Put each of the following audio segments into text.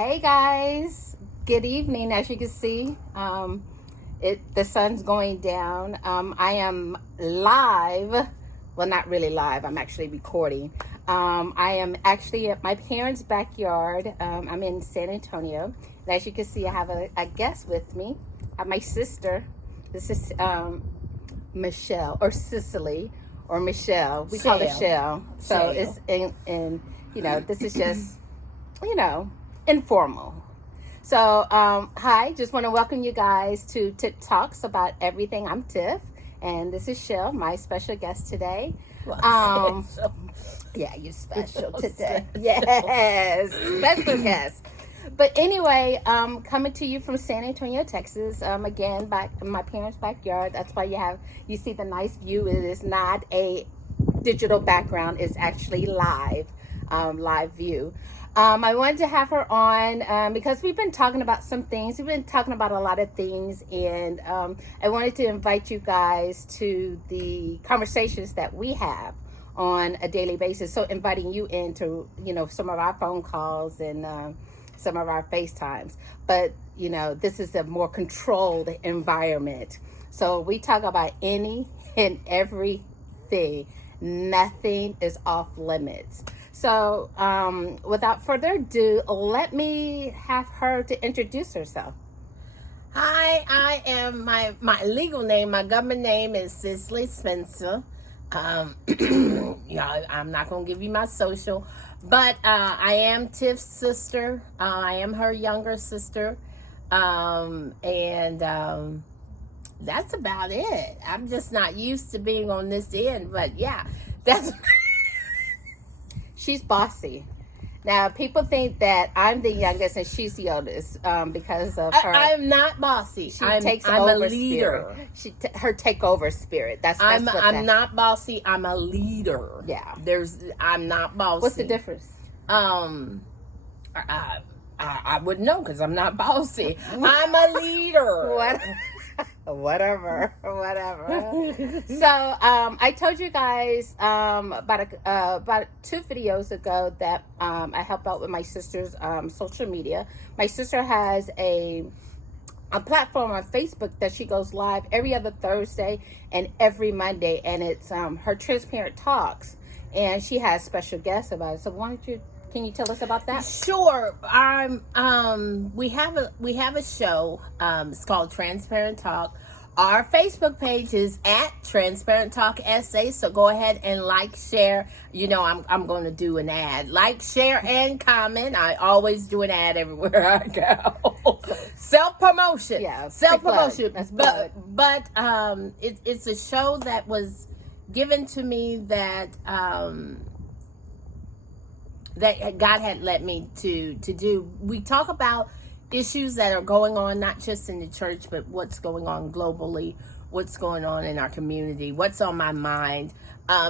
Hey guys, good evening. As you can see, the sun's going down. I am live. Well, not really live. I'm actually recording. I am actually at my parents' backyard. I'm in San Antonio. And as you can see, I have a guest with me. I have my sister. This is Michelle or Cicely or Michelle. We call her Shell. So it's in this is just informal. So hi, just want to welcome you guys to Tip Talks about everything. I'm Tiff, and this is Shell, my special guest today. Yeah, you're special today. Yes, special guest. But anyway, coming to you from San Antonio, Texas. Again, back in my parents' backyard. That's why you see the nice view. It is not a digital background. It's actually live view. I wanted to have her on because we've been talking about some things. We've been talking about a lot of things, and I wanted to invite you guys to the conversations that we have on a daily basis. So inviting you into, some of our phone calls and some of our FaceTimes. But, this is a more controlled environment. So we talk about any and everything. Nothing is off limits. So without further ado, let me have her to introduce herself. Hi, I am my legal name, my government name is Cicely Spencer. I'm not going to give you my social, but I am Tiff's sister. I am her younger sister. And that's about it. I'm just not used to being on this end, but yeah, that's... She's bossy. Now, people think that I'm the youngest and she's the oldest because of her. I'm not bossy. I'm a leader. Her takeover spirit. I'm not bossy. I'm a leader. Yeah. I'm not bossy. What's the difference? I wouldn't know because I'm not bossy. I'm a leader. What? Whatever. So I told you guys about 2 videos ago that I help out with my sister's social media. My sister has a platform on Facebook that she goes live every other Thursday and every Monday, and it's her Transparent Talks, and she has special guests about it. So can you tell us about that? Sure. We have a show. It's called Transparent Talk. Our Facebook page is at Transparent Talk SA. So go ahead and like, share. I'm going to do an ad. Like, share, and comment. I always do an ad everywhere I go. Self-promotion. Yeah. Self-promotion. But it's a show that was given to me that God had led me to do. We talk about issues that are going on, not just in the church, but what's going on globally, what's going on in our community, what's on my mind.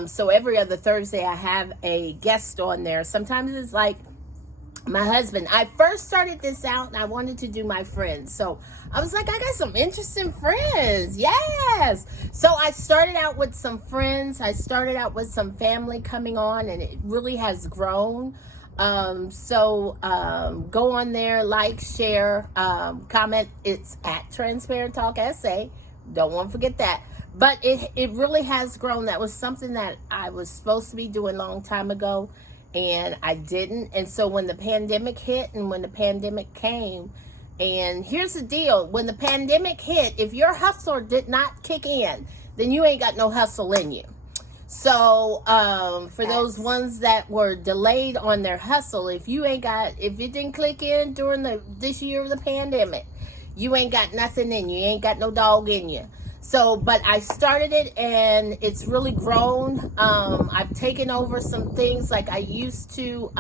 So every other Thursday, I have a guest on there. Sometimes it's like my husband. I first started this out and I wanted to do my friends. So I was like, I got some interesting friends. Yes. So I started out with some friends. I started out with some family coming on, and it really has grown. So go on there, like, share, comment. It's at Transparent Talk SA. Don't want to forget that. But it really has grown. That was something that I was supposed to be doing a long time ago, and I didn't. And so when the pandemic hit and when the pandemic came, and here's the deal, when the pandemic hit, if your hustler did not kick in, then you ain't got no hustle in you. So for those ones that were delayed on their hustle, if it didn't click in during this year of the pandemic, you ain't got nothing in you. You ain't got no dog in you. So, but I started it and it's really grown. I've taken over some things. Like I used to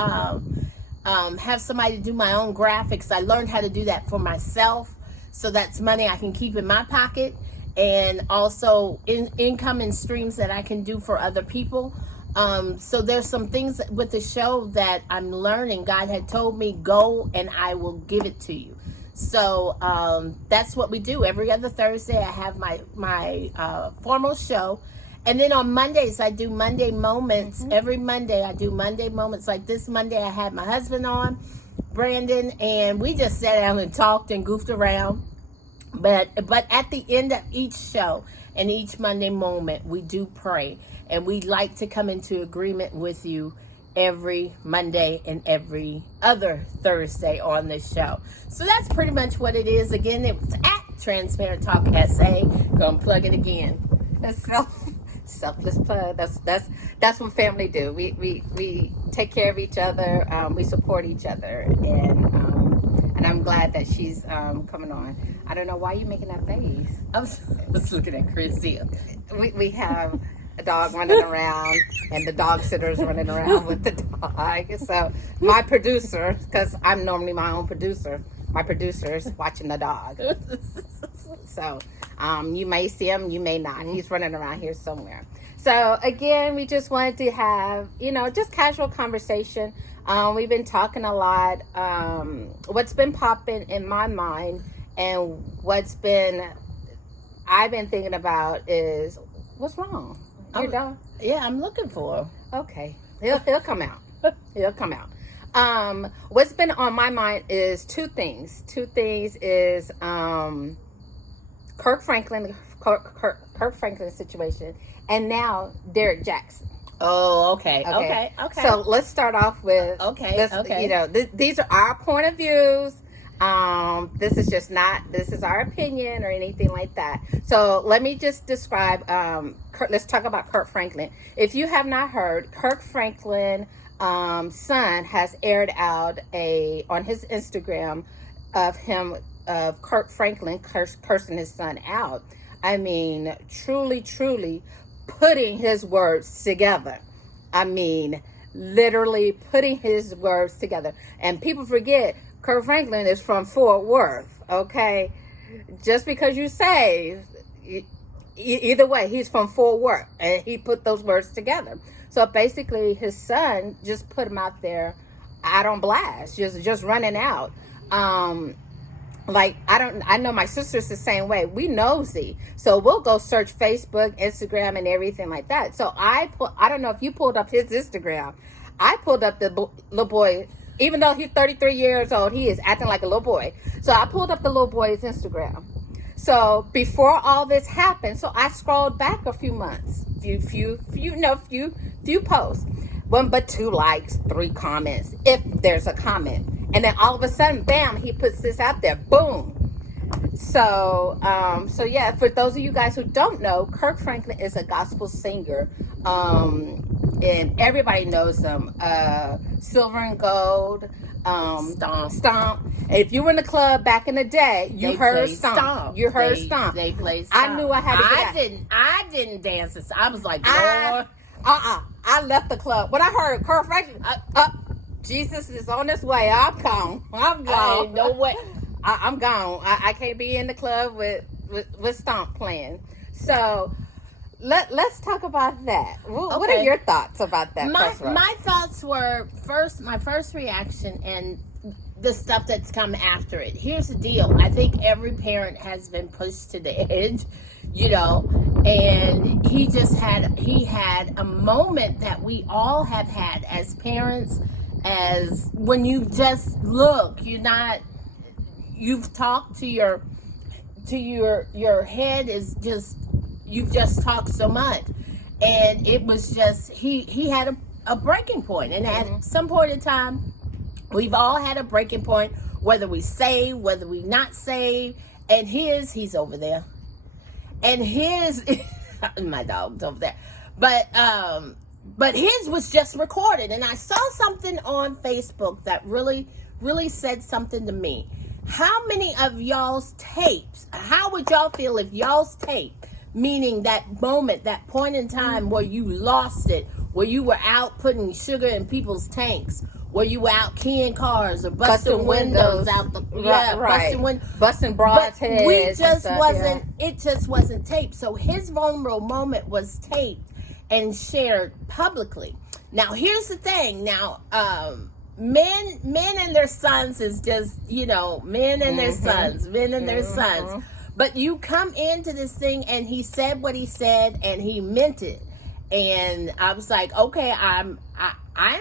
have somebody do my own graphics. I learned how to do that for myself. So that's money I can keep in my pocket. And also income and streams that I can do for other people. So there's some things with the show that I'm learning. God had told me, go and I will give it to you. So that's what we do. Every other Thursday, I have my formal show. And then on Mondays, I do Monday Moments. Every Monday, I do Monday Moments. Like this Monday, I had my husband on. Brandon, and we just sat down and talked and goofed around. But at the end of each show and each Monday moment, we do pray, and we like to come into agreement with you every Monday and every other Thursday on this show. So that's pretty much what it is. Again, it was at Transparent Talk SA. Gonna plug it again. That's selfless plug. That's what family do. We take care of each other. We support each other, and I'm glad that she's coming on. I don't know why you're making that face. I was looking at Chrissy. We have a dog running around, and the dog sitter's running around with the dog. So my producer, because I'm normally my own producer, my producer is watching the dog. So you may see him, you may not. He's running around here somewhere. So again, we just wanted to have, just casual conversation. We've been talking a lot. What's been popping in my mind and I've been thinking about is, what's wrong? Your dog? Yeah, I'm looking for him. Okay. He'll come out. He'll come out. What's been on my mind is two things. Two things is Kirk Franklin situation, and now Derek Jackson. Oh, okay. So let's start off with these are our point of views. This is our opinion or anything like that. So let me just describe, let's talk about Kirk Franklin. If you have not heard, Kirk Franklin, son has aired out on his Instagram of Kirk Franklin cursing his son out. I mean, truly putting his words together. I mean, literally putting his words together. And people forget, Kirk Franklin is from Fort Worth, okay? Just because you say, either way, he's from Fort Worth, and he put those words together. So basically, his son just put him out there, out on blast, just running out. I know my sister's the same way. We nosy, so we'll go search Facebook, Instagram, and everything like that. So I don't know if you pulled up his Instagram. I pulled up the little boy. Even though he's 33 years old, he is acting like a little boy. So I pulled up the little boy's Instagram. So before all this happened, so I scrolled back a few months, few posts, 1 but 2 likes, 3 comments, if there's a comment, and then all of a sudden, bam, he puts this out there, boom. So yeah, for those of you guys who don't know, Kirk Franklin is a gospel singer. And everybody knows them. Silver and Gold, Stomp. And if you were in the club back in the day, you heard Stomp. You heard Stomp. They played Stomp. I knew I had to get I didn't dance this. I was like, Lord. I left the club. When I heard Kirk Franklin, Jesus is on his way. I'm gone. No way. I'm gone. I can't be in the club with Stomp playing. So let's talk about that. What are your thoughts about that? My thoughts were, my first reaction and the stuff that's come after it. Here's the deal. I think every parent has been pushed to the edge, and he had a moment that we all have had as parents, as when you just look, you've talked to your head is just, you've just talked so much, and it was just he had a breaking point, and at some point in time, we've all had a breaking point, whether we saved, whether we not saved, and he's over there, and my dog's over there, but his was just recorded, and I saw something on Facebook that really said something to me. How many of y'all's tapes, how would y'all feel if y'all's tape, meaning that moment, that point in time where you lost it, where you were out putting sugar in people's tanks, where you were out keying cars or busting windows out the busting broads' heads. It just wasn't taped. So his vulnerable moment was taped and shared publicly. Now here's the thing. Now men and their sons is just, men and their sons. But you come into this thing, and he said what he said, and he meant it. And I was like, okay, I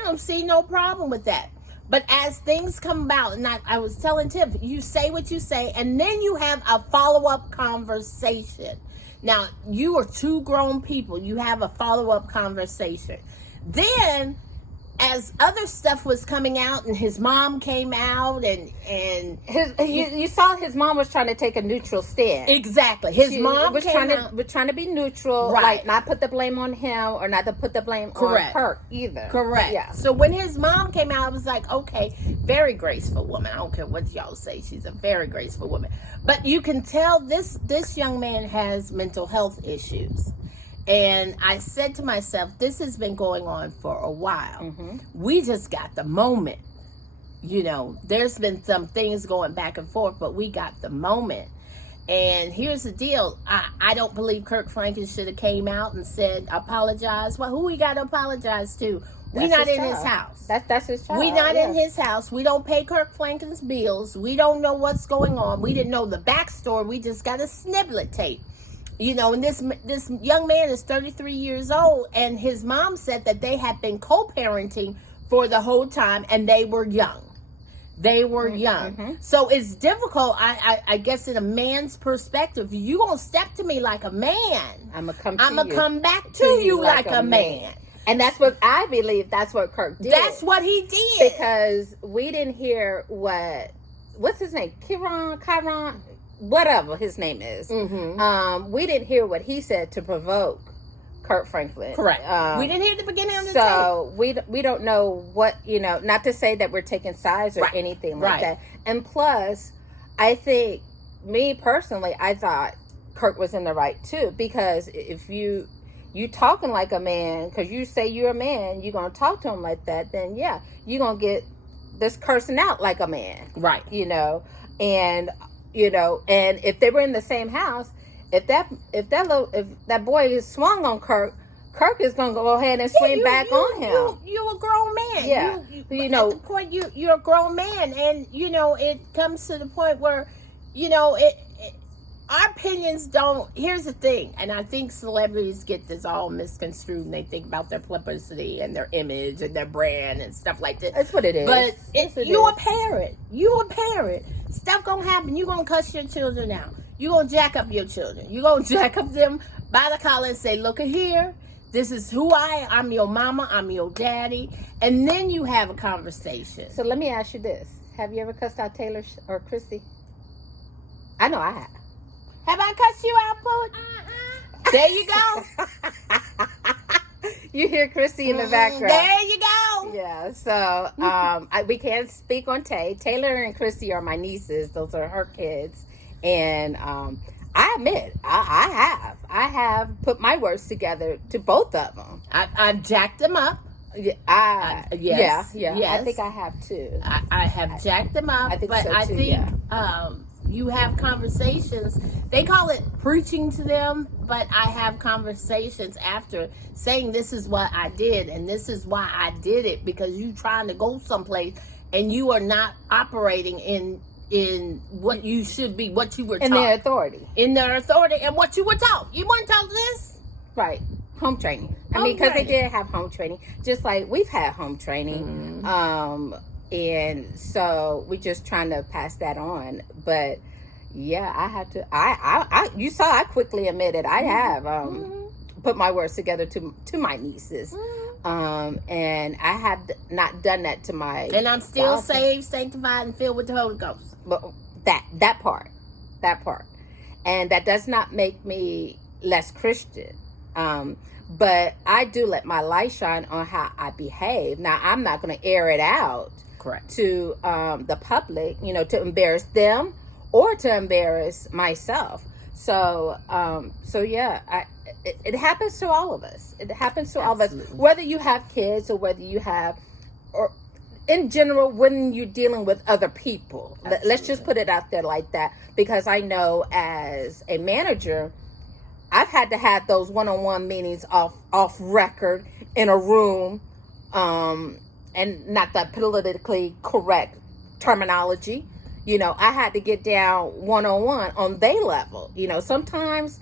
don't see no problem with that. But as things come about, and I was telling Tiff, you say what you say, and then you have a follow-up conversation. Now, you are two grown people. You have a follow-up conversation. Then, as other stuff was coming out, and his mom came out, and you saw his mom was trying to take a neutral stand. Exactly. His mom was trying to be neutral, right? Like not put the blame on him or not to put the blame on Kirk either. Correct. Yeah. So when his mom came out, I was like, okay, very graceful woman. I don't care what y'all say. She's a very graceful woman. But you can tell this young man has mental health issues. And I said to myself, this has been going on for a while. Mm-hmm. We just got the moment. You know, there's been some things going back and forth, but we got the moment. And here's the deal. I don't believe Kirk Franklin should have came out and said, apologize. Well, who we got to apologize to? We're not in his house. That's his child. We're not in his house. We don't pay Kirk Franklin's bills. We don't know what's going on. We didn't know the backstory. We just got a sniblet tape. You know, and this young man is 33 years old, and his mom said that they had been co-parenting for the whole time, and they were young. They were young. Mm-hmm. So it's difficult, I guess, in a man's perspective. You going to step to me like a man. I'm going to come back to you like a man. And that's what I believe. That's what Kirk did. That's what he did. Because we didn't hear what's his name? Chiron, whatever his name is. Mm-hmm. We didn't hear what he said to provoke Kirk Franklin. Correct. We didn't hear the beginning of the tape. So we don't know what, not to say that we're taking sides or anything like that. And plus, I think, me personally, I thought Kirk was in the right too. Because if you talking like a man, because you say you're a man, you're going to talk to him like that, then yeah, you're going to get this cursing out like a man. Right. And if they were in the same house, if that boy is swung on Kirk is gonna go ahead and swing back on him. You're a grown man. Yeah, at the point you're a grown man, and it comes to the point where our opinions don't. Here's the thing, and I think celebrities get this all misconstrued, and they think about their publicity and their image and their brand and stuff like that. That's what it is. But you're a parent. You're a parent. Stuff gonna happen. You're gonna cuss your children out. You're gonna jack up your children. You're gonna jack up them by the collar and say, "Look at here. This is who I am. I'm your mama. I'm your daddy." And then you have a conversation. So let me ask you this: have you ever cussed out Taylor or Christy? I know I have. Have I cussed you out, Pooh? There you go. You hear Chrissy in the background. There you go. Yeah. So we can't speak on Tay. Taylor and Chrissy are my nieces. Those are her kids. And I admit, I have put my words together to both of them. I've jacked them up. Yes. I think I have too. I have jacked them up. I think but so too, I think you have conversations. They call it preaching to them, but I have conversations after saying this is what I did and this is why I did it, because you trying to go someplace and you are not operating in what you should be, what you were taught. In their authority and what you were taught. You weren't taught this? Right. Home training. Because they did have home training. Just like we've had home training. Mm-hmm. And so we're just trying to pass that on. But yeah, I had to, you saw I quickly admitted I have put my words together to my nieces. And I have not done that to my And I'm still saved, sanctified, and filled with the Holy Ghost. But that part. And that does not make me less Christian. But I do let my light shine on how I behave. Now, I'm not going to air it out. Correct. To the public, to embarrass them or to embarrass myself. So yeah, it happens to all of us. It happens to all of us, whether you have kids or whether you have, or in general, when you're dealing with other people. Absolutely. Let's just put it out there like that, because I know as a manager, I've had to have those one-on-one meetings off record in a room, and not that politically correct terminology. I had to get down one-on-one on their level. Sometimes,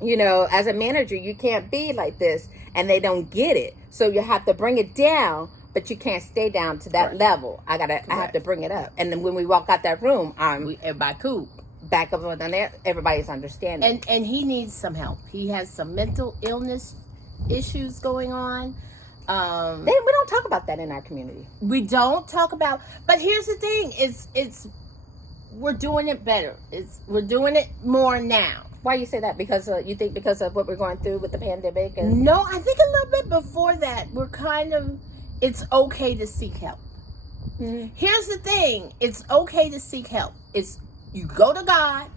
as a manager, you can't be like this and they don't get it. So you have to bring it down, but you can't stay down to that level. I have to bring it up. And then when we walk out that room, everybody cool. Back up on there, everybody's understanding. And he needs some help. He has some mental illness issues going on. We don't talk about that in our community. We don't talk about, but here's the thing: we're doing it better. We're doing it more now. Why you say that? Because you think because of what we're going through with the pandemic? No, I think a little bit before that. It's okay to seek help. Mm-hmm. Here's the thing: it's okay to seek help. You go to God,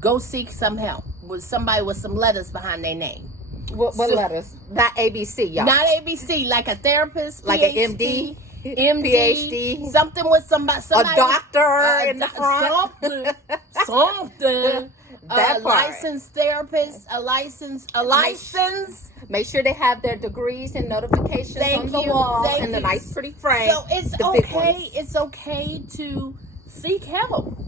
go seek some help with somebody with some letters behind their name. What letters? Not ABC, y'all. Not ABC, like a therapist, like PhD, an MD, PhD, something with somebody a doctor in the front, something. That licensed therapist, a license. Make sure they have their degrees and notifications on the wall and the nice pretty frame. So it's okay. It's okay to seek help.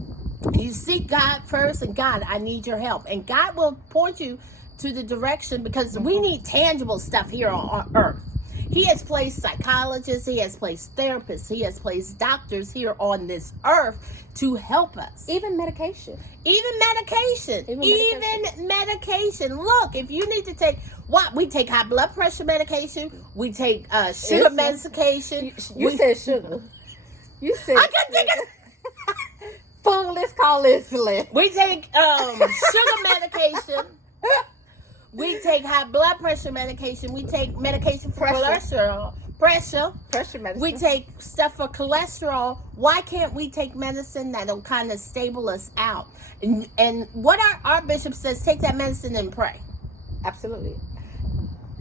You seek God first, and God, I need your help, and God will point you to the direction, because we need tangible stuff here on earth. He has placed psychologists, he has placed therapists, he has placed doctors here on this earth to help us. Even medication. Look, if you need to take we take high blood pressure medication, we take sugar medication. You said sugar. You said I couldn't think of fool, let's call insulin. We take sugar medication. We take high blood pressure medication. We take medication for cholesterol. Pressure medicine. We take stuff for cholesterol. Why can't we take medicine that'll kind of stable us out? And what our bishop says, take that medicine and pray. Absolutely.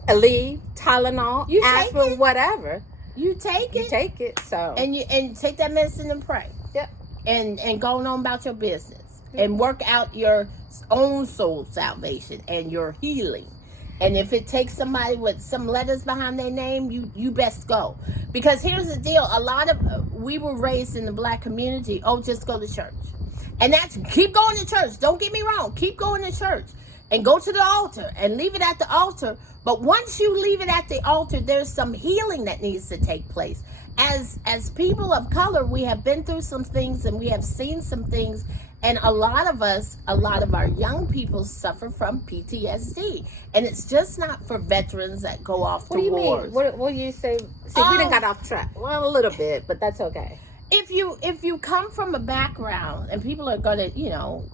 Aleve, Tylenol, aspirin, whatever. You take it. You take it. So and take that medicine and pray. Yep. And go on about your business. And work out your own soul salvation and your healing. And if it takes somebody with some letters behind their name, you best go. Because here's the deal. A lot of, we were raised in the black community, just go to church. And keep going to church. Don't get me wrong. Keep going to church. And go to the altar and leave it at the altar. But once you leave it at the altar, there's some healing that needs to take place. As people of color, we have been through some things and we have seen some things. And a lot of our young people suffer from PTSD. And it's just not for veterans that go off to wars. What do you mean? What do you say? See, we done got off track. Well, a little bit, but that's okay. If you come from a background, and people are going to,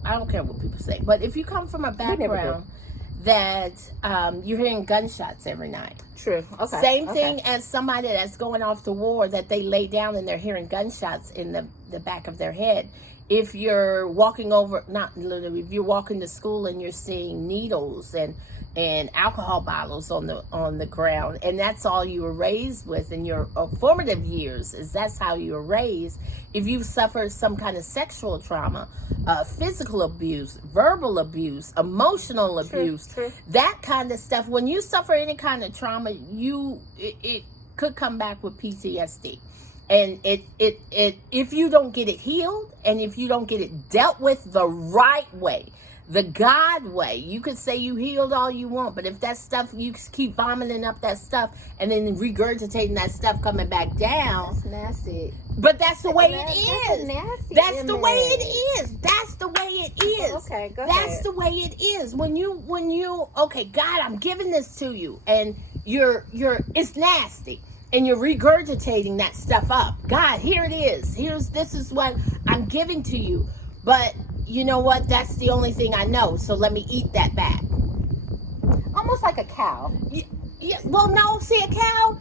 I don't care what people say, but if you come from a background that you're hearing gunshots every night. True. Okay. Same thing as somebody that's going off to war, that they lay down and they're hearing gunshots in the back of their head. If you're walking if you're walking to school and you're seeing needles and alcohol bottles on the ground, and that's all you were raised with in your formative years, that's how you were raised. If you've suffered some kind of sexual trauma, physical abuse, verbal abuse, emotional abuse, that kind of stuff, when you suffer any kind of trauma, it could come back with PTSD. And if you don't get it healed, and if you don't get it dealt with the right way, the God way, you could say you healed all you want, but if that stuff, you keep vomiting up that stuff and then regurgitating that stuff coming back down. That's nasty. But that's the way it is. That's the way it is. That's the way it is. Okay, go ahead. That's the way it is. When you, okay, God, I'm giving this to you, and it's nasty. And you're regurgitating that stuff up. God, here it is. This is what I'm giving to you. But you know what? That's the only thing I know. So let me eat that back. Almost like a cow. Yeah. Well, no. See, a cow,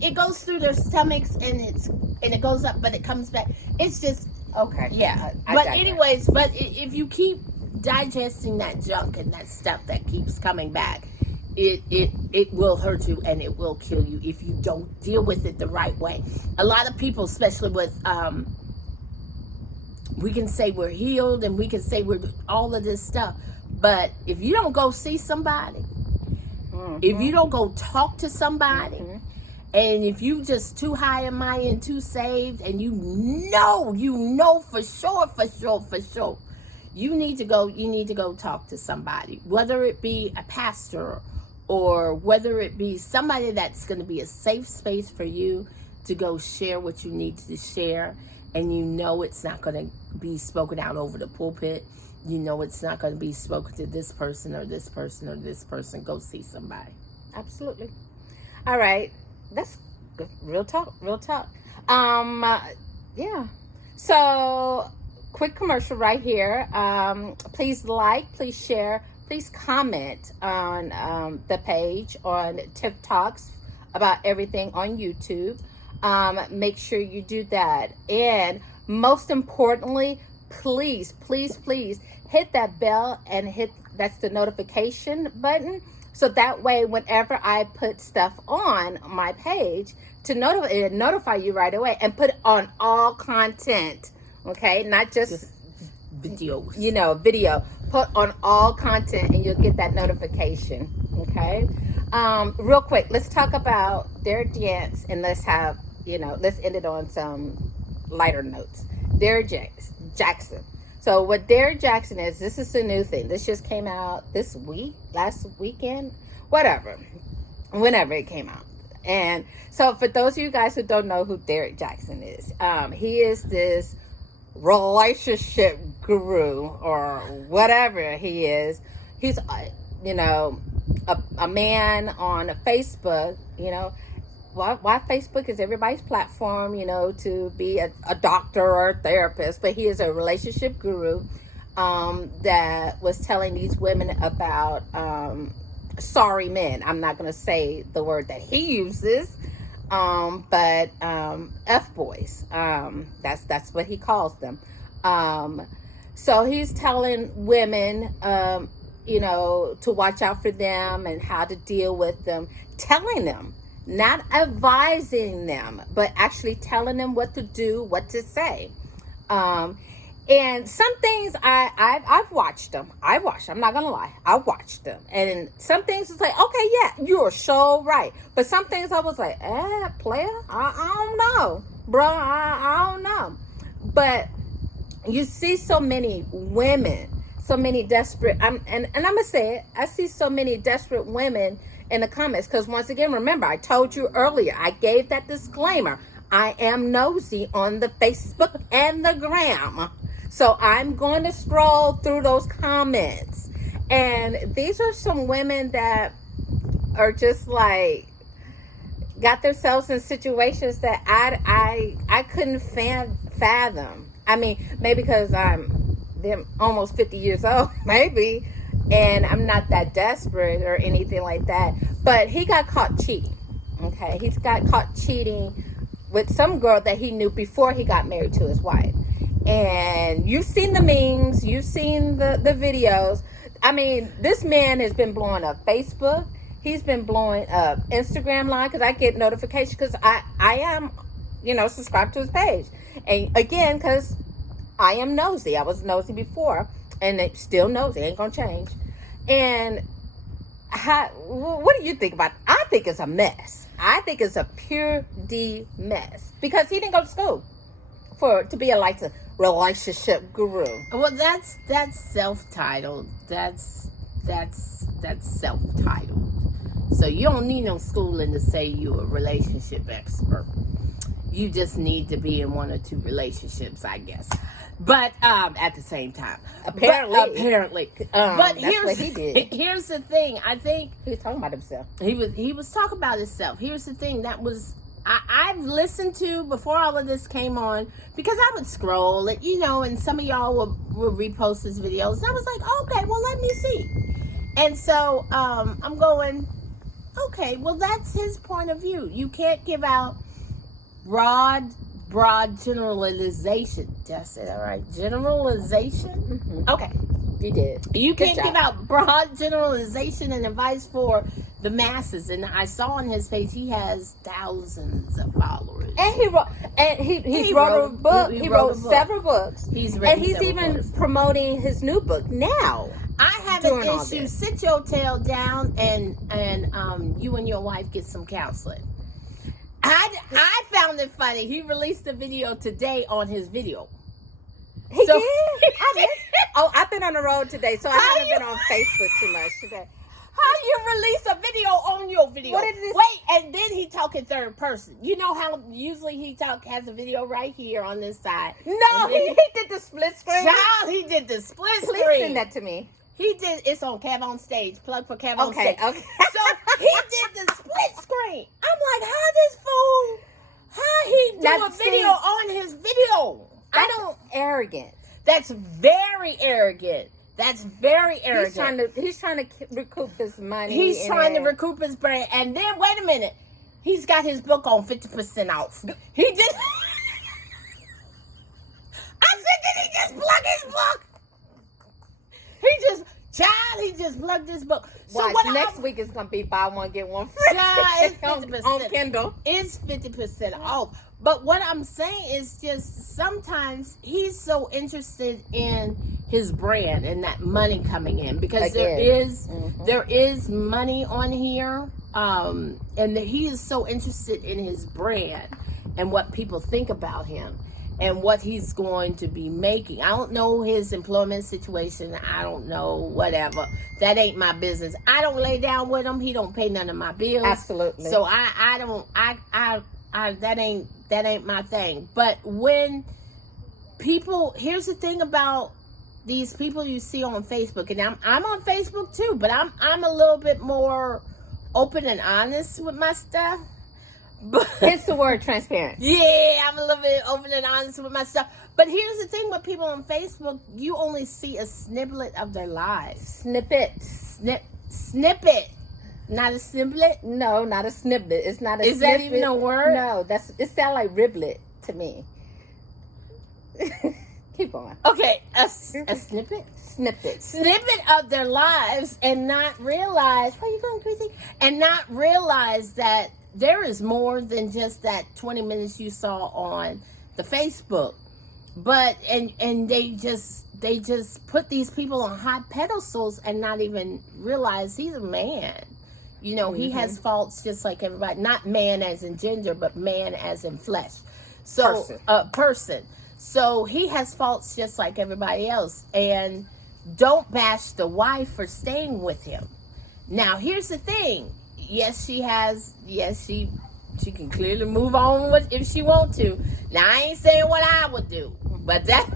it goes through their stomachs and it goes up, but it comes back. It's just okay. Yeah. But anyways, if you keep digesting that junk and that stuff that keeps coming back, it will hurt you and it will kill you if you don't deal with it the right way. A lot of people, especially with we can say we're healed and we can say we're all of this stuff, but if you don't go see somebody, if you don't go talk to somebody, and if you just too high and mighty and too saved, and you know for sure, you need to go talk to somebody, whether it be a pastor or whether it be somebody that's going to be a safe space for you to go share what you need to share, and you know it's not going to be spoken out over the pulpit. You know it's not going to be spoken to this person or this person or this person. Go see somebody. Absolutely. All right. That's good. Real talk. Yeah. So, quick commercial right here. Please like, please share, please comment on the page on Tip Talks about everything on YouTube. Make sure you do that. And most importantly, please hit that bell and that's the notification button. So that way, whenever I put stuff on my page, to notify you right away, and put on all content, okay? Not just videos. Video. Put on all content, and you'll get that notification, okay? Real quick, let's talk about Derek Jantz, and let's end it on some lighter notes. Derek Jackson. So what Derek Jackson is, this is a new thing. This just came out this week, last weekend, whenever it came out. And so for those of you guys who don't know who Derek Jackson is, he is this relationship guru or whatever he is. He's, a man on Facebook, why Facebook is everybody's platform, to be a doctor or a therapist, but he is a relationship guru that was telling these women about sorry men. I'm not going to say the word that he uses, but F-boys. That's what he calls them. So he's telling women, to watch out for them and how to deal with them, telling them, not advising them, but actually telling them what to do, what to say. And some things I've watched them. I'm not gonna lie, I watched them, and some things was like, okay, yeah, you're so right. But some things I was like, player, I don't know, bro, I don't know. But you see so many women, so many desperate. And I'm gonna say it. I see so many desperate women in the comments, because once again, remember, I told you earlier, I gave that disclaimer. I am nosy on the Facebook and the gram. So I'm going to scroll through those comments. And these are some women that are just like, got themselves in situations that I couldn't fathom. I mean, maybe because I'm almost 50 years old, maybe. And I'm not that desperate or anything like that. But he got caught cheating. Okay. He's got caught cheating with some girl that he knew before he got married to his wife. And you've seen the memes. You've seen the videos. I mean, this man has been blowing up Facebook. He's been blowing up Instagram Live, because I get notifications, because I am, subscribed to his page. And again, because I am nosy. I was nosy before. And it still nosy. Ain't gonna change. And what do you think about it? I think it's a mess. I think it's a pure D mess, because he didn't go to school to be a relationship guru. Well, that's self-titled. That's self-titled. So you don't need no schooling to say you're a relationship expert. You just need to be in one or two relationships, I guess. But at the same time, apparently. But that's what he did. Here's the thing. I think he was talking about himself. He was talking about himself. Here's the thing. That was I've listened to before all of this came on, because I would scroll it, and some of y'all will repost his videos. And I was like, okay, well, let me see. And so I'm going, okay, well, that's his point of view. You can't give out broad generalization. Did I say that right? Generalization? Mm-hmm. Okay. You did. You can't give out broad generalization and advice for the masses. And I saw on his page he has thousands of followers. And he wrote a book. He wrote several books. He's even promoting his new book now. I have an issue. Sit your tail down and you and your wife get some counseling. I found it funny. He released a video today on his video. He did? I've been on the road today, so I haven't been on Facebook too much today. How you release a video on your video? What is this? Wait, and then he talk in third person. You know how usually he has a video right here on this side. No, he did the split screen. Child, he did the split Please screen. send that to me. He did. It's on Cav on Stage. Plug for Cav on Okay, Stage. okay. So he did the split screen. I'm like, how he do Now, a video on his video? I don't. Arrogant. That's very arrogant. That's very arrogant. He's trying to recoup his money. He's trying to recoup his brain. And then, wait a minute. He's got his book on 50% off. He did. I said, did he just plug his book? He just plugged his book. So Watch, what next week is going to be buy one, get one free. Child, it's 50%. on Kindle. It's 50% off. But what I'm saying is just sometimes he's so interested in his brand and that money coming in because there is money on here, and he is so interested in his brand and what people think about him and what he's going to be making. I don't know his employment situation. I don't know whatever. That ain't my business. I don't lay down with him. He don't pay none of my bills. Absolutely. So that ain't my thing. But when people, here's the thing about these people you see on Facebook, and I'm on Facebook too, but I'm a little bit more open and honest with my stuff. But It's the word transparent. yeah, I'm a little bit open and honest with my stuff. But here's the thing with people on Facebook, you only see a snippet of their lives. Snippet. Snippet. Not a snippet? No, not a snippet. It's not a Is snippet. that even a word? No, it sounds like riblet to me. Keep on. Okay, a snippet? Snippet of their lives and not realize, where are you going, Chrissy? And not realize that there is more than just that 20 minutes you saw on the Facebook. But, and they just put these people on high pedestals and not even realize he's a man. You know, he has faults just like everybody. Not man as in gender, but man as in flesh. So, person. So he has faults just like everybody else. And don't bash the wife for staying with him. Now, here's the thing. Yes, she can clearly move on with if she want to. Now, I ain't saying what I would do, but that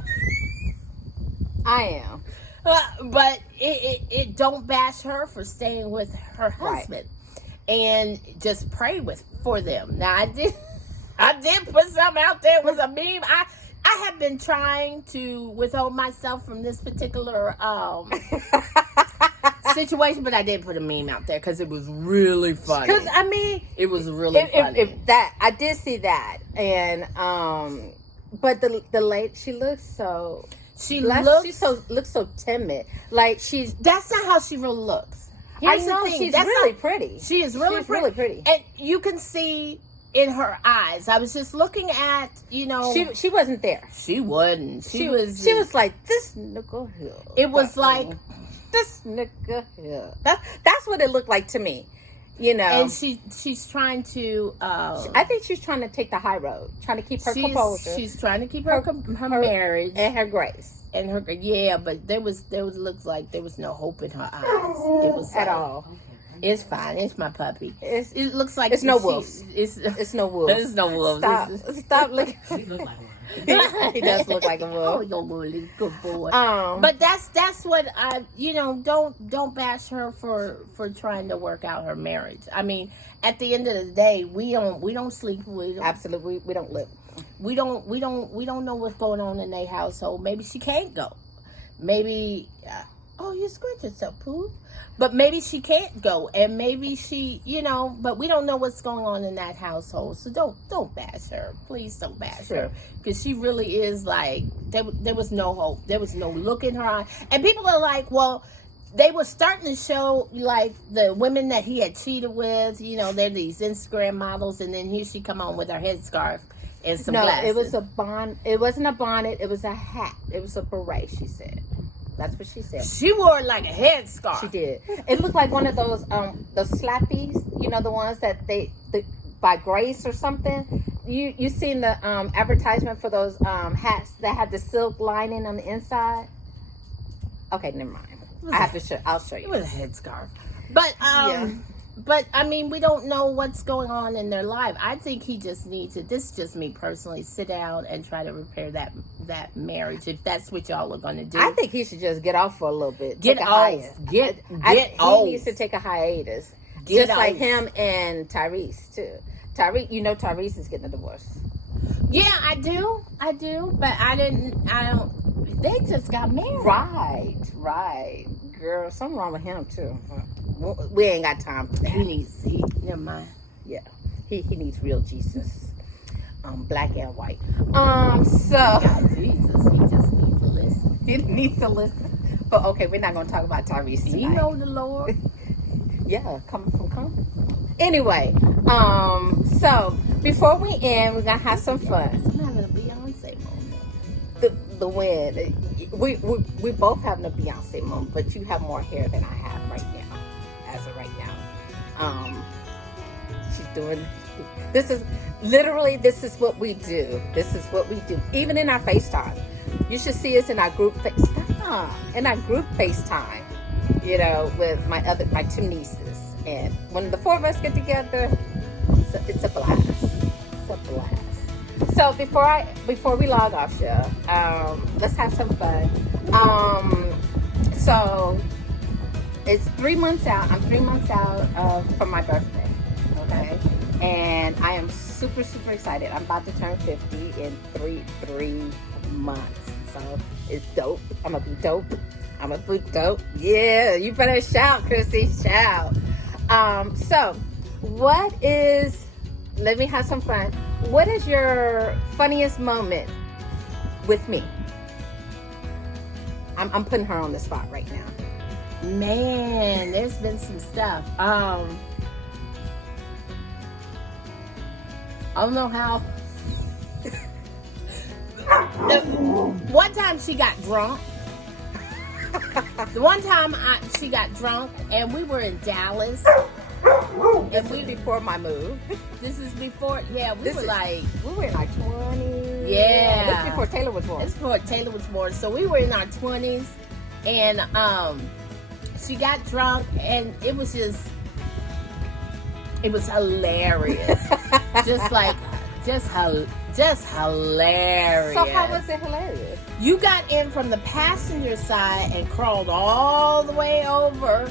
I am. but it don't bash her for staying with her husband, and just pray for them. Now, I did put something out there. It was a meme. I have been trying to withhold myself from this particular situation, but I did put a meme out there because it was really funny. Because I mean, it was really funny. If that I did see that, and but the lady, she looks so. She looks so timid. Like that's not how she really looks. Here's the thing. She's really pretty. She is really pretty. And you can see in her eyes. I was just looking at, you know, she wasn't there. She wasn't. She was like, this nigga here. It was like this nigga here. That's what it looked like to me. You know, and she's trying to. I think she's trying to take the high road, trying to keep her composure. She's trying to keep her marriage and her grace and her but there looked like there was no hope in her eyes. It was at all. It's fine. It's my puppy. It looks like it's no wolves. It's no wolves. There's no wolves. Stop looking. He looks like one. He does look like a wolf. Oh, your little good boy. But that's what I, don't bash her for trying to work out her marriage. I mean, at the end of the day, we don't sleep. Absolutely, we don't live. We don't know what's going on in their household. Maybe she can't go. Maybe you scratch yourself, Pooh. But maybe she can't go, and maybe she, but we don't know what's going on in that household. So don't bash her. Please don't bash her, because she really is like there was no hope. There was no look in her eye, and people are like, well, they were starting to show like the women that he had cheated with. They're these Instagram models, and then here she come on with her headscarf and some glasses. It was a bonnet. It wasn't a bonnet. It was a hat. It was a beret. She said. That's what she said. She wore it like a headscarf. She did. It looked like one of those slappies. The ones that by Grace or something. You seen the advertisement for those hats that have the silk lining on the inside? Okay, never mind. I'll show you. It was a headscarf. But Yeah. but I mean, we don't know what's going on in their life. I think he just needs to. This is just me personally. Sit down and try to repair that marriage if that's what y'all are going to do. I think he should just get off for a little bit. Get Take a off. hiatus. Get off. He needs to take a hiatus. Get Just like off. him and Tyrese too. Tyrese is getting a divorce. Yeah, I do, but I don't. They just got married. Right. Girl, something wrong with him too. We ain't got time for that. Never mind. Yeah. He needs real Jesus. Black and white. So God, Jesus, he just needs to listen. he needs to listen. But okay, we're not gonna talk about Tyrese tonight. You know the Lord. Yeah, coming from come. Anyway, so before we end, we're gonna have some fun. I'm having a Beyonce moment. The win. We both having a Beyonce moment, but you have more hair than I have right now. As of right now, she's doing. This is what we do. This is what we do. Even in our FaceTime, you should see us in our group FaceTime. In our group FaceTime, with my two nieces. And when the four of us get together, it's a blast. It's a blast. So before we log off, let's have some fun. So it's 3 months out. I'm 3 months out from my birthday. Okay, and I am super excited. I'm about to turn 50 in three months. So it's dope. I'm gonna be dope. Yeah, you better shout, Chrissy, shout. So let me have some fun. What is your funniest moment with me? I'm putting her on the spot right now. Man, there's been some stuff. I don't know how. One time she got drunk. The one time she got drunk, and we were in Dallas. This was before my move. This is before, yeah. We were in our 20s. Yeah. This is before Taylor was born. It's before Taylor was born. So we were in our 20s, and she got drunk, and it was hilarious. just hilarious. So how was it hilarious? You got in from the passenger side and crawled all the way over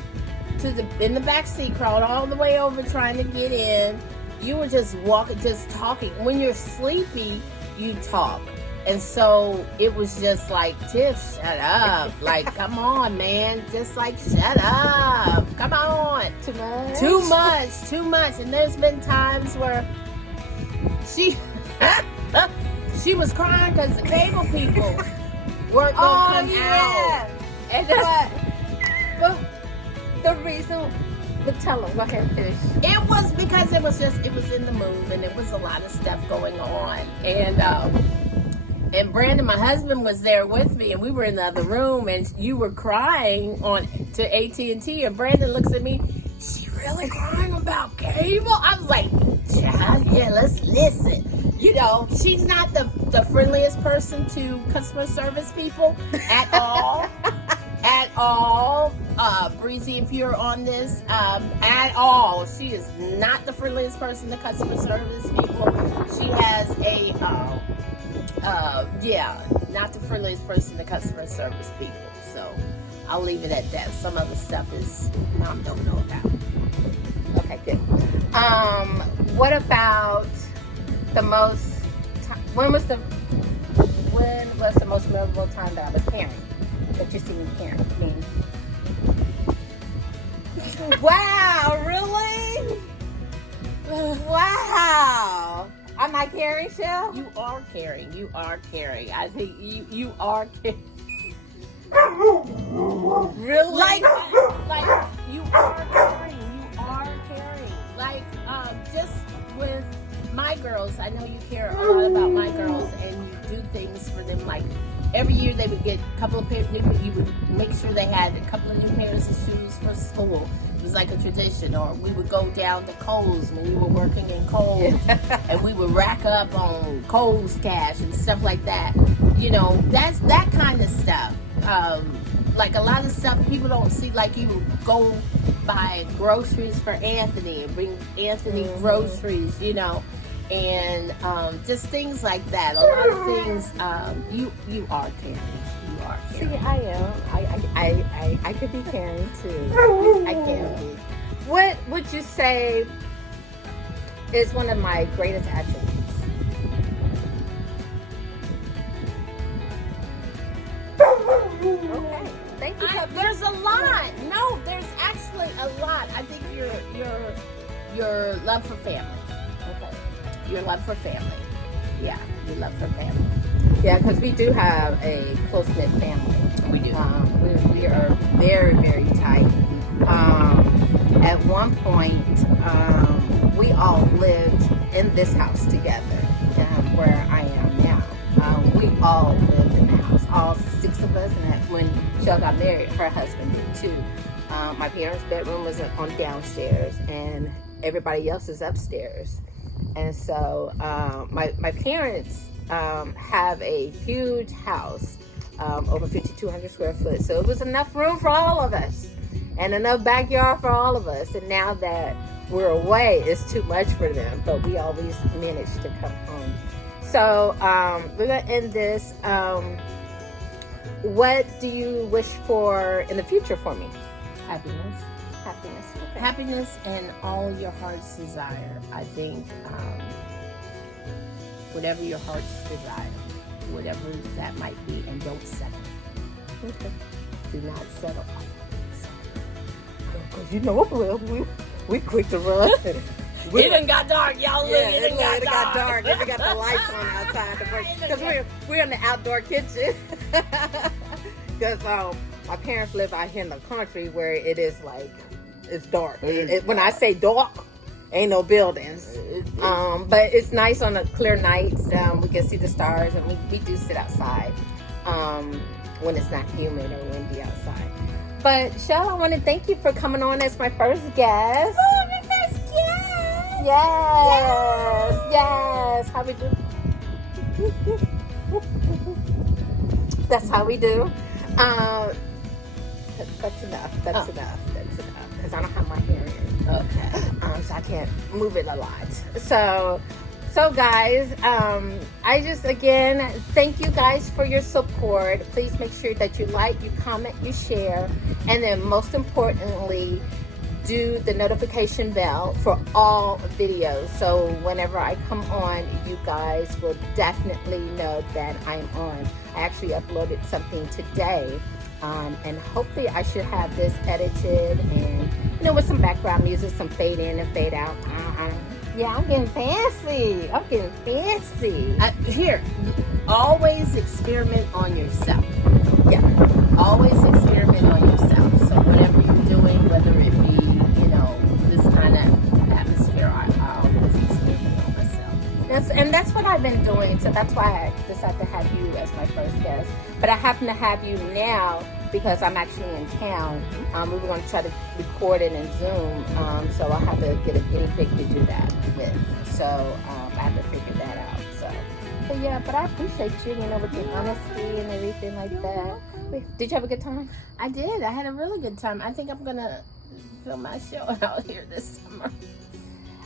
in the back seat, crawled all the way over trying to get in. You were just walking, just talking. When you're sleepy, you talk. And so it was just like, Tiff, shut up. Like, come on, man. Just like, shut up. Come on. Too much. And there's been times where she was crying because the cable people weren't going to come out. And but the reason, but tell them, go ahead, finish. It was because it was in the move, and it was a lot of stuff going on. And Brandon, my husband, was there with me, and we were in the other room, and you were crying to AT&T, and Brandon looks at me, she really crying about cable? I was like, yeah, let's listen. She's not the friendliest person to customer service people at all. At all. Breezy, if you're on this, at all. She is not the friendliest person to customer service people. She has not the friendliest person to customer service people. So I'll leave it at that. Some other stuff is Mom don't know about. Okay, good. What about when was the most memorable time that I was carrying? That you see me carrying? Wow, really? Wow. I'm not carrying, Shell? You are carrying. I think you are carrying. Really? Like you are carrying. Like, just with my girls, I know you care a lot about my girls, and you do things for them. Like, every year they would get a couple of you would make sure they had a couple of new pairs of shoes for school. It was like a tradition. Or we would go down to Kohl's when we were working in Kohl's, and we would rack up on Kohl's cash and stuff like that. That's that kind of stuff. Like a lot of stuff people don't see. Like, you go buy groceries for Anthony and bring Anthony groceries, you know, and just things like that. A lot of things. You are caring. You are caring. See, I am. I could be caring too. I can be. What would you say is one of my greatest attributes? Okay. Thank you. There's a lot. No, there's actually a lot. I think your love for family. Okay. Your love for family. Yeah, your love for family. Yeah, because we do have a close-knit family. We do. We are very, very tight. At one point, we all lived in this house together, where I am now. We all lived in the house, all 6 of us. And when Shell got married, her husband did too. My parents' bedroom was on downstairs, and everybody else is upstairs. And so my parents have a huge house, over 5,200 square foot. So it was enough room for all of us and enough backyard for all of us. And now that we're away, it's too much for them, but we always manage to come home. So we're going to end this. What do you wish for in the future for me? Happiness. Happiness. Okay. Happiness and all your heart's desire. I think whatever your heart's desire, whatever that might be, and don't settle. Okay. Do not settle. Because you know, we quick to run. It done got dark, y'all. Yeah, it got dark. And we got the lights on outside because we're in the outdoor kitchen. Because my parents live out here in the country where it is like it's dark. When I say dark, ain't no buildings. But it's nice on the clear nights. We can see the stars, and we do sit outside when it's not humid or windy outside. But Shell, I want to thank you for coming on as my first guest. Oh, my first guest! Yes. How we do? That's how we do. That's enough. That's enough. Because I don't have my hair in. Okay. So I can't move it a lot. So guys, I just, again, thank you guys for your support. Please make sure that you like, you comment, you share, and then most importantly, do the notification bell for all videos. So whenever I come on, you guys will definitely know that I'm on. I actually uploaded something today, and hopefully I should have this edited and, you know, with some background music, some fade in and fade out. Yeah, I'm getting fancy. Here, always experiment on yourself. Yeah. Always experiment on yourself. So whatever you're doing, whether it be, you know, this kind of atmosphere, I always experiment on myself. That's what I've been doing. So that's why I decided to have you as my first guest. But I happen to have you now because I'm actually in town. We were going to try to record it in Zoom. So I'll have to get a guinea pig to do that with. So I have to figure that out. But yeah, but I appreciate you, you know, with your honesty and everything like that. Did you have a good time? I did. I had a really good time. I think I'm going to film my show out here this summer.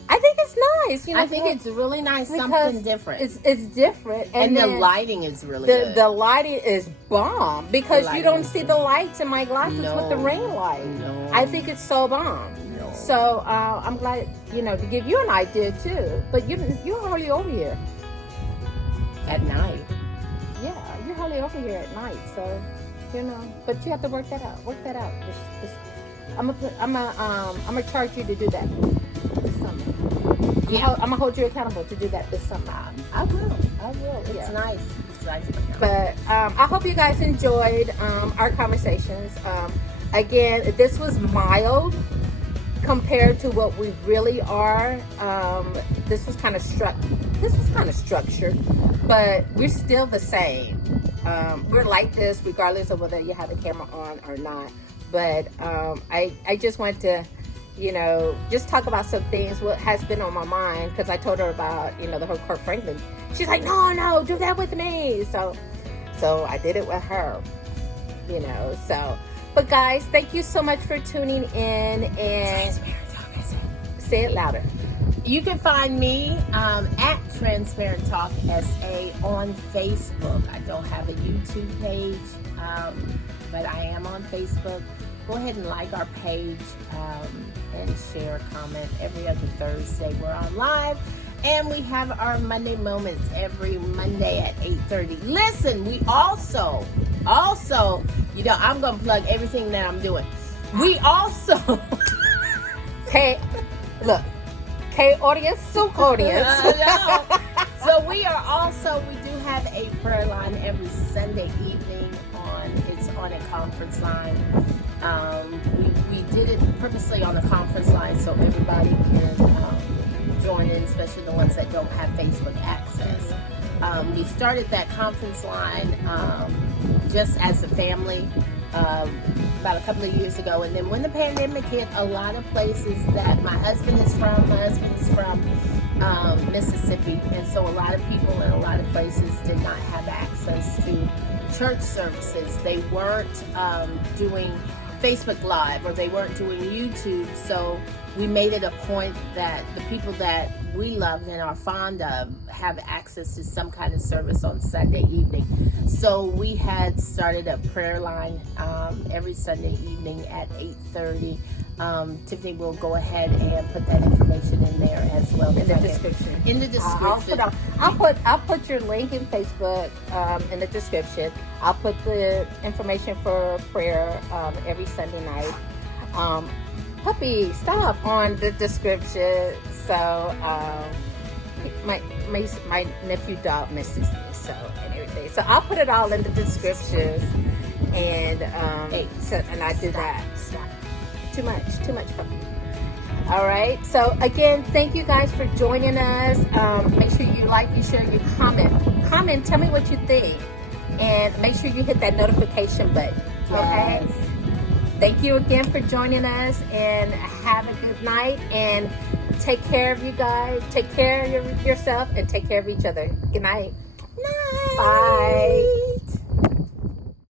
I think it's nice. You know, I think it's really nice, something different. It's different. And the lighting is really good. The lighting is bomb because you don't see the lights in my glasses with the ring light. No. I think it's so bomb. No. So I'm glad, you know, to give you an idea too. But you're hardly over here. At night. Yeah, you're hardly over here at night. So, you know, but you have to work that out. I'm gonna charge you to do that this summer. Yeah. I'm gonna hold you accountable to do that this summer. I will. It's nice. It's nice. But I hope you guys enjoyed our conversations. Again, this was mild compared to what we really are. This was kind of structured, but we're still the same. We're like this regardless of whether you have the camera on or not. But I just want to, you know, just talk about some things, what has been on my mind, because I told her about, you know, the whole Kirk Franklin. She's like, no, do that with me. So I did it with her, you know. So, But guys, thank you so much for tuning in, and say it louder. You can find me at Transparent Talk SA on Facebook. I don't have a YouTube page, but I am on Facebook. Go ahead and like our page and share, comment. Every other Thursday we're on live. And we have our Monday Moments every Monday at 8:30. Listen, we also, I'm going to plug everything that I'm doing. We also... Look. K-audience, Souk audience. So we do have a prayer line every Sunday evening it's on a conference line. We did it purposely on a conference line so everybody can join in, especially the ones that don't have Facebook access. We started that conference line just as a family about a couple of years ago, and then when the pandemic hit, a lot of places that my husband is from Mississippi, and so a lot of people in a lot of places did not have access to church services. They weren't doing Facebook Live, or they weren't doing YouTube, so we made it a point that the people that we love and are fond of have access to some kind of service on Sunday evening. So we had started a prayer line every Sunday evening at 8:30. Tiffany will go ahead and put that information in there as well. In the description. In the description. I'll put your link in Facebook in the description. I'll put the information for prayer every Sunday night. Puppy, stop on the description. So my nephew dog misses me, so and everything. So I'll put it all in the description, and and I do that. Stop. Too much puppy. All right. So again, thank you guys for joining us. Make sure you like, you share, you comment. Tell me what you think, and make sure you hit that notification button. Okay. Yes. Thank you again for joining us, and have a good night, and take care of you guys. Take care of yourself, and take care of each other. Good night. Night. Bye.